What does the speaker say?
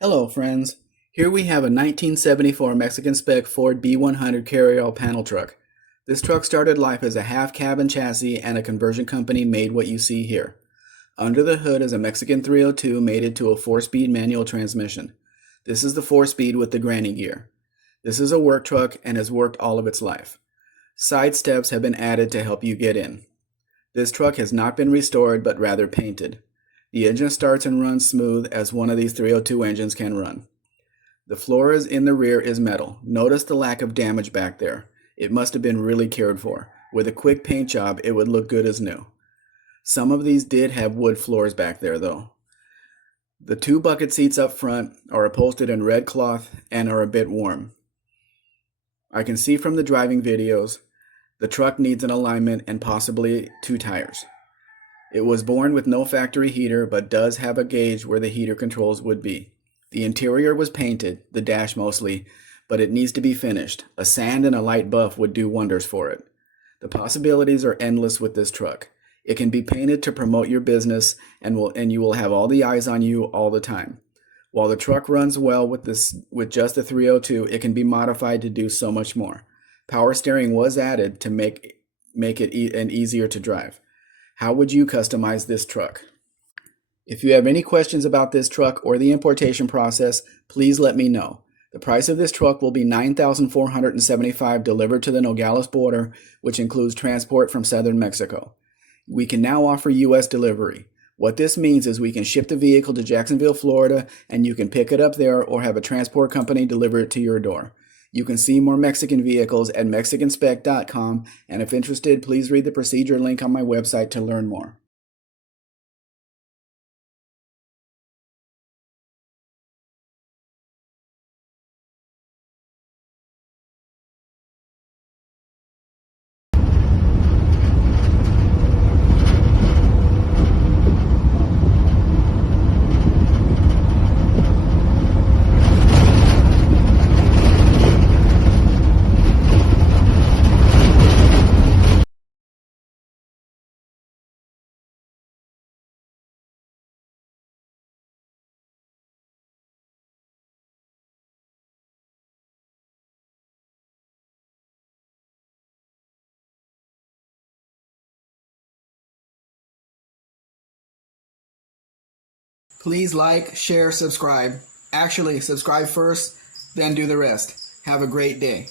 Hello friends, here we have a 1974 Mexican spec Ford B100 carryall panel truck. This truck started life as a half-cabin chassis and a conversion company made what you see here. Under the hood is a Mexican 302 mated to a 4-speed manual transmission. This is the 4-speed with the granny gear. This is a work truck and has worked all of its life. Side steps have been added to help you get in. This truck has not been restored but rather painted. The engine starts and runs smooth as one of these 302 engines can run. The floor in the rear is metal. Notice the lack of damage back there. It must have been really cared for. With a quick paint job, it would look good as new. Some of these did have wood floors back there though. The 2 bucket seats up front are upholstered in red cloth and are a bit warm. I can see from the driving videos, the truck needs an alignment and possibly 2 tires. It was born with no factory heater, but does have a gauge where the heater controls would be. The interior was painted, the dash mostly, but it needs to be finished. A sand and a light buff would do wonders for it. The possibilities are endless with this truck. It can be painted to promote your business and you will have all the eyes on you all the time. While the truck runs well with just the 302, it can be modified to do so much more. Power steering was added to make it easier to drive. How would you customize this truck? If you have any questions about this truck or the importation process, please let me know. The price of this truck will be $9,475 delivered to the Nogales border, which includes transport from southern Mexico. We can now offer U.S. delivery. What this means is we can ship the vehicle to Jacksonville, Florida, and you can pick it up there or have a transport company deliver it to your door. You can see more Mexican vehicles at mexicanspec.com, and if interested, please read the procedure link on my website to learn more. Please like, share, subscribe. Actually, subscribe first, then do the rest. Have a great day.